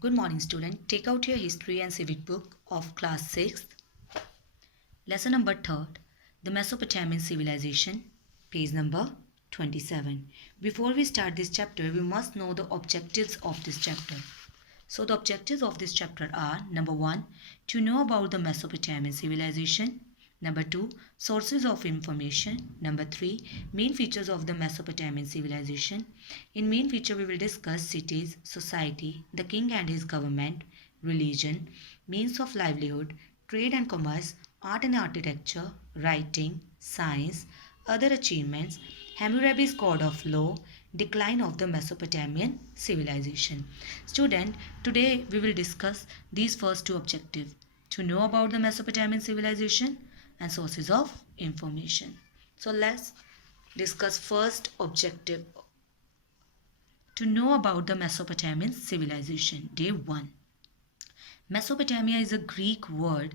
Good morning, student. Take out your history and civic book of class 6th. Lesson number 3rd, the Mesopotamian Civilization, page number 27. Before we start this chapter, we must know the objectives of this chapter. So the objectives of this chapter are: number 1, to know about the Mesopotamian civilization. Number 2, sources of information. Number 3, main features of the Mesopotamian civilization. In main feature, we will discuss cities, society, the king and his government, religion, means of livelihood, trade and commerce, art and architecture, writing, science, other achievements, Hammurabi's code of law, decline of the Mesopotamian civilization. Student, today we will discuss these first two objectives: to know about the Mesopotamian civilization and sources of information. So let's discuss first objective: to know about the Mesopotamian civilization. Day 1. Mesopotamia is a Greek word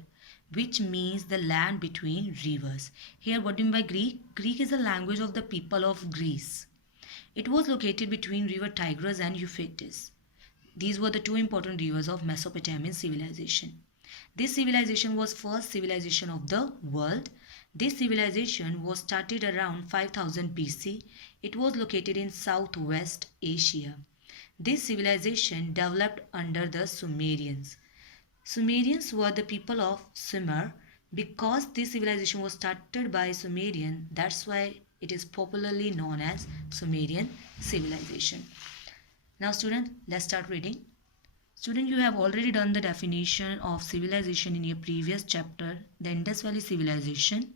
which means the land between rivers. Here, what do you mean by Greek? Greek is the language of the people of Greece. It was located between river Tigris and Euphrates. These were the two important rivers of Mesopotamian civilization. This civilization was first civilization of the world. This civilization was started around 5000 BC. It was located in Southwest Asia. This civilization developed under the Sumerians. Sumerians were the people of Sumer. Because this civilization was started by Sumerian, that's why it is popularly known as Sumerian civilization. Now student, let's start reading. Student, you have already done the definition of civilization in your previous chapter, the Indus Valley civilization,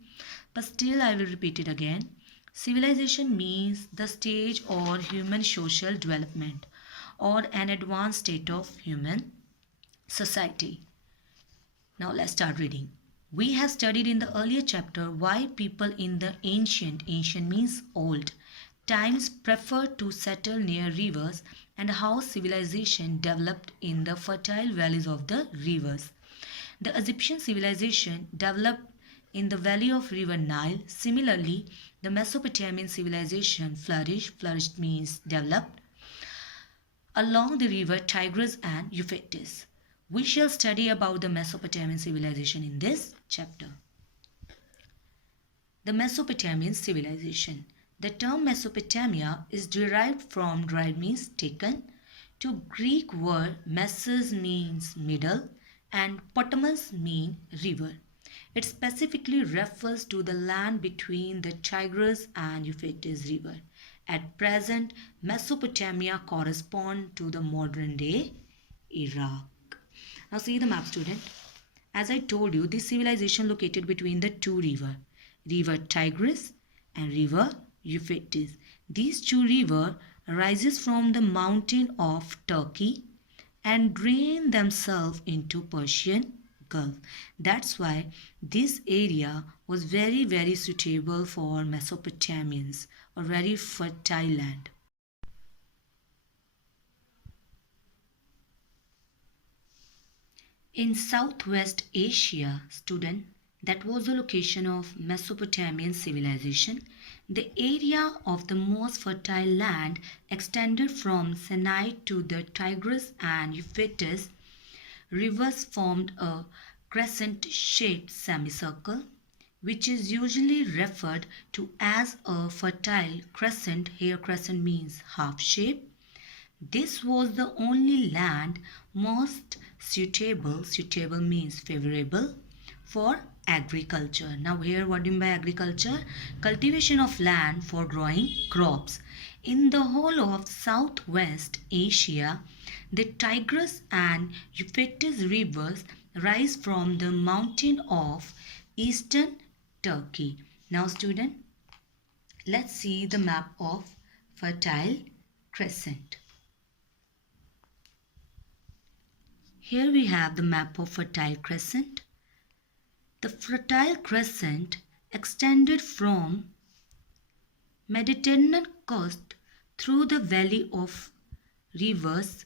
but still I will repeat it again. Civilization means the stage or human social development or an advanced state of human society. Now let's start reading. We have studied in the earlier chapter why people in the ancient means old, times preferred to settle near rivers and how civilization developed in the fertile valleys of the rivers. The Egyptian civilization developed in the valley of river Nile. Similarly, the Mesopotamian civilization flourished means developed, along the river Tigris and Euphrates. We shall study about the Mesopotamian civilization in this chapter. The Mesopotamian civilization. The term Mesopotamia is derived means taken, to Greek word mesos means middle and potamus mean river. It specifically refers to the land between the Tigris and Euphrates river. At present, Mesopotamia corresponds to the modern day Iraq. Now see the map, student. As I told you, this civilization located between the two rivers, river Tigris and river Euphrates. These two rivers rises from the mountain of Turkey and drain themselves into Persian Gulf. That's why this area was very suitable for Mesopotamians, a very fertile land. In Southwest Asia, student, that was the location of Mesopotamian civilization. The area of the most fertile land extended from Sinai to the Tigris and Euphrates rivers formed a crescent-shaped semicircle, which is usually referred to as a fertile crescent. Here crescent means half shape. This was the only land most suitable means favorable, for agriculture. Now here what do you mean by agriculture? Cultivation of land for growing crops. In the whole of Southwest Asia, the Tigris and Euphrates rivers rise from the mountain of eastern Turkey. Now student, let's see the map of Fertile Crescent. Here we have the map of Fertile Crescent. The Fertile Crescent extended from Mediterranean coast through the valley of rivers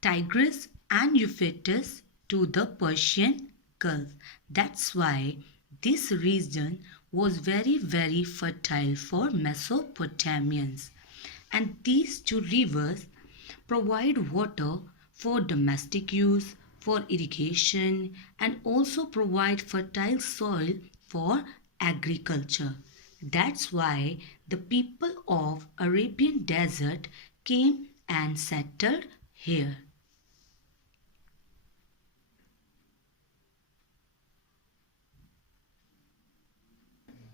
Tigris and Euphrates to the Persian Gulf. That's why this region was very fertile for Mesopotamians. And these two rivers provide water for domestic use, for irrigation, and also provide fertile soil for agriculture. That's why the people of Arabian desert came and settled here.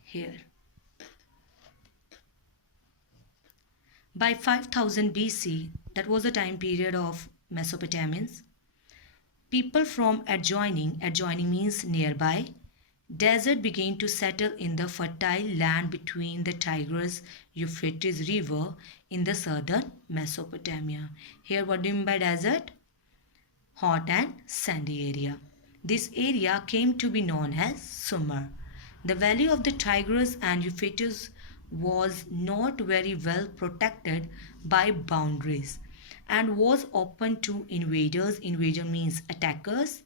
Here. By 5000 BC, that was the time period of Mesopotamians, people from adjoining means nearby, desert began to settle in the fertile land between the Tigris Euphrates River in the southern Mesopotamia. Here, what do you mean by desert? Hot and sandy area. This area came to be known as Sumer. The valley of the Tigris and Euphrates was not very well protected by boundaries and was open to invaders. Invader means attackers.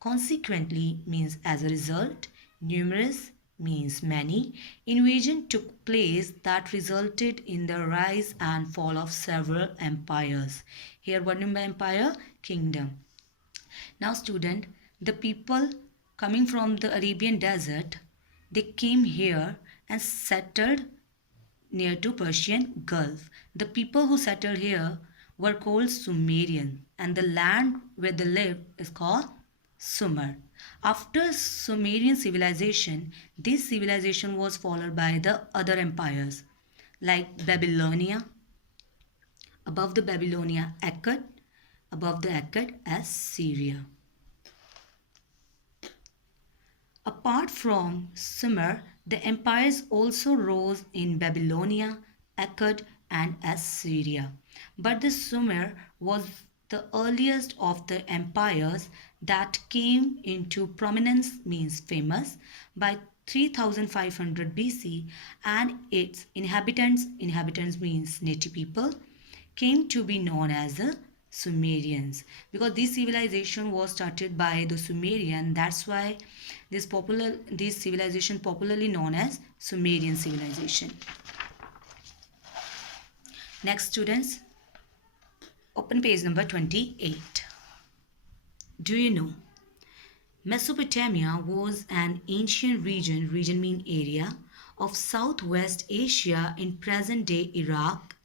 Consequently means as a result. Numerous means many. Invasion took place that resulted in the rise and fall of several empires. Here what do you mean by empire? Kingdom. Now student, the people coming from the Arabian desert, they came here and settled near to Persian Gulf. The people who settled here were called Sumerian, and the land where they lived is called Sumer. After Sumerian civilization, this civilization was followed by the other empires like Babylonia, above the Babylonia Akkad, above the Akkad Assyria. Apart from Sumer, the empires also rose in Babylonia, Akkad and Assyria. But the Sumer was the earliest of the empires that came into prominence, means famous, by 3500 BC, and its inhabitants means native people, came to be known as the Sumerians, because this civilization was started by the Sumerian. That's why this civilization popularly known as Sumerian civilization. Next students, open page number 28. Do you know Mesopotamia was an ancient region mean area, of Southwest Asia in present-day Iraq,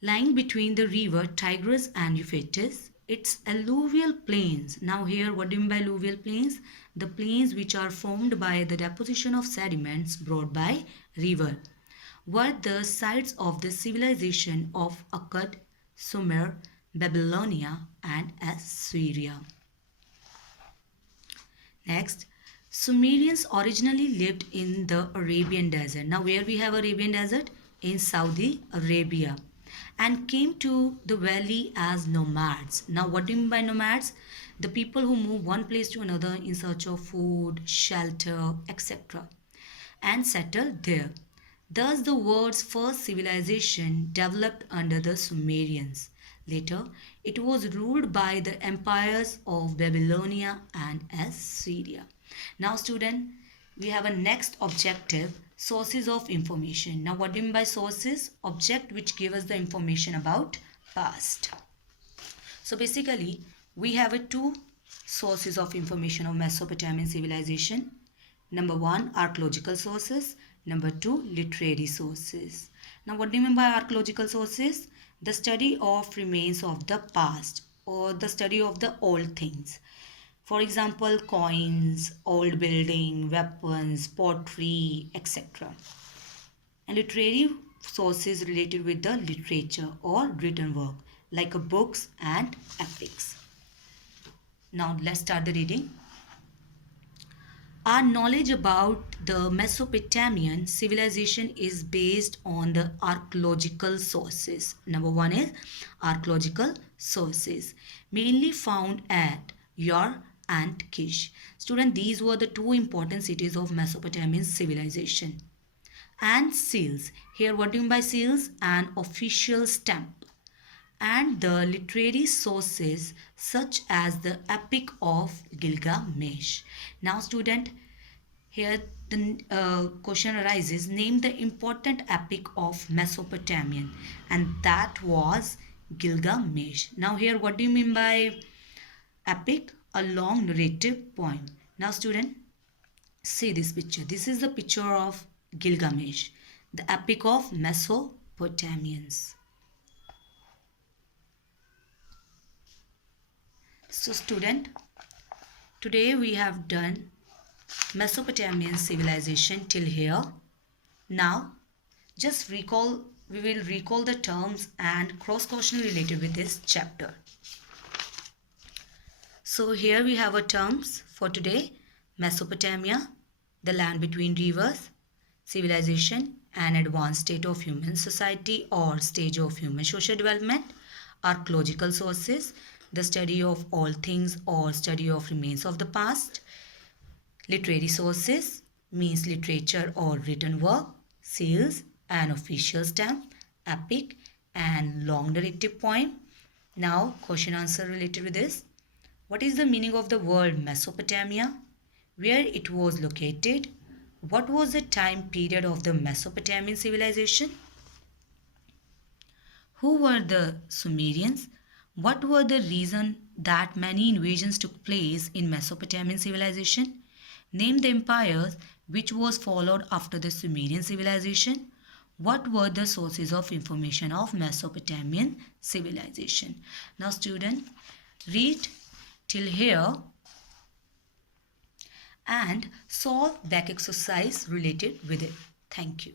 lying between the river Tigris and Euphrates. Its alluvial plains. Now here what do you mean by alluvial plains? The plains which are formed by the deposition of sediments brought by river, were the sites of the civilization of Akkad, Sumer, Babylonia and Assyria. Next, Sumerians originally lived in the Arabian desert. Now where we have Arabian desert? In Saudi Arabia, and came to the valley as nomads. Now what do you mean by nomads? The people who move one place to another in search of food, shelter, etc. and settled there. Thus the world's first civilization developed under the Sumerians. Later, it was ruled by the empires of Babylonia and Assyria. Now student, we have a next objective, sources of information. Now what do you mean by sources? Object which give us the information about past. So basically, we have two sources of information of Mesopotamian civilization. Number one, archaeological sources. Number two, literary sources. Now what do you mean by archaeological sources? The study of remains of the past, or the study of the old things. For example, coins, old building, weapons, pottery, etc. And literary sources related with the literature or written work, like books and epics. Now let's start the reading. Our knowledge about the Mesopotamian civilization is based on the archaeological sources. Number one is archaeological sources, mainly found at Ur and Kish. Student, these were the two important cities of Mesopotamian civilization. And seals. Here what do you mean by seals? An official stamp. And the literary sources such as the Epic of Gilgamesh. Now student, here the question arises, name the important epic of Mesopotamian, and that was Gilgamesh. Now here, what do you mean by epic? A long narrative poem. Now student, see this picture. This is the picture of Gilgamesh, the epic of Mesopotamians. So student, today we have done Mesopotamian civilization till here. Now just recall, we will recall the terms and cross-question related with this chapter. So here we have our terms for today: Mesopotamia, the land between rivers; civilization, an advanced state of human society or stage of human social development; archaeological sources, the study of all things or study of remains of the past; literary sources means literature or written work; seals, an official stamp; epic, and long narrative poem. Now question answer related with this. What is the meaning of the word Mesopotamia? Where it was located? What was the time period of the Mesopotamian civilization? Who were the Sumerians? What were the reasons that many invasions took place in Mesopotamian civilization? Name the empires which was followed after the Sumerian civilization. What were the sources of information of Mesopotamian civilization? Now student, read till here and solve back exercise related with it. Thank you.